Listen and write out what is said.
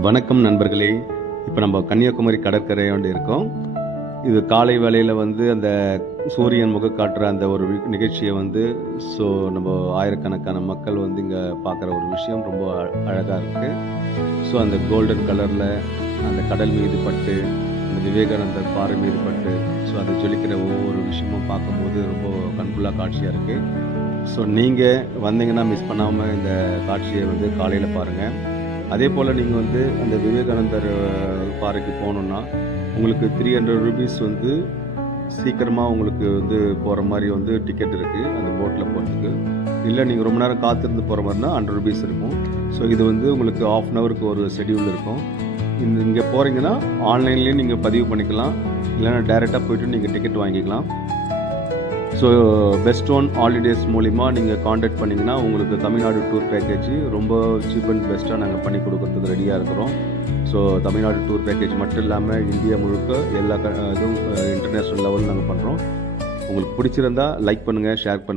வணக்கம் நண்பர்களே. இப்போ நம்ம கன்னியாகுமரி கடற்கரையோண்டு இருக்கோம். இது காலை வேளையில் அந்த சூரியன் காட்டுற அந்த ஒரு நிகழ்ச்சியை ஸோ நம்ம ஆயிரக்கணக்கான மக்கள் இங்கே பார்க்குற ஒரு விஷயம் ரொம்ப அழகாக இருக்குது. ஸோ அந்த கோல்டன் கலரில் அந்த கடல் மீது பட்டு, அந்த விவேகானந்தர் பாறை மீது பட்டு, ஸோ அது ஜொலிக்கிற ஒவ்வொரு விஷயமும் பார்க்கும்போது ரொம்ப கண்குள்ளா காட்சியாக இருக்குது. ஸோ நீங்கள் வந்தீங்கன்னா மிஸ் பண்ணாமல் இந்த காட்சியை காலையில் பாருங்கள். அதே போல் நீங்கள் அந்த விவேகானந்தர் பாறைக்கு போகணுன்னா உங்களுக்கு 300 ரூபீஸ் சீக்கிரமாக உங்களுக்கு போகிற மாதிரி டிக்கெட் இருக்குது அந்த போட்டில் போகிறதுக்கு. இல்லை நீங்கள் ரொம்ப நேரம் காத்திருந்து போகிற மாதிரினா 100 ரூபீஸ் இருக்கும். ஸோ இது உங்களுக்கு ½ அன் ஹவருக்கு ஒரு ஷெடியூல் இருக்கும். இங்கே போகிறீங்கன்னா ஆன்லைன்லேயும் நீங்கள் பதிவு பண்ணிக்கலாம், இல்லைன்னா டைரெக்டாக போய்ட்டு நீங்கள் டிக்கெட் வாங்கிக்கலாம். ஸோ பெஸ்ட் ஒன் ஹாலிடேஸ் மூலிமா நீங்கள் காண்டாக்ட் பண்ணிங்கன்னா உங்களுக்கு தமிழ்நாடு டூர் பேக்கேஜ் ரொம்ப சீப் அண்ட் பெஸ்ட்டாக நாங்கள் பண்ணி கொடுக்குறதுக்கு ரெடியாக இருக்கிறோம். ஸோ தமிழ்நாடு டூர் பேக்கேஜ் மட்டும் இல்லாமல் இந்தியா முழுக்க எல்லா இதுவும் இன்டர்நேஷ்னல் லெவலில் நாங்கள் பண்ணுறோம். உங்களுக்கு பிடிச்சிருந்தா லைக் பண்ணுங்கள், ஷேர் பண்ணுங்கள்.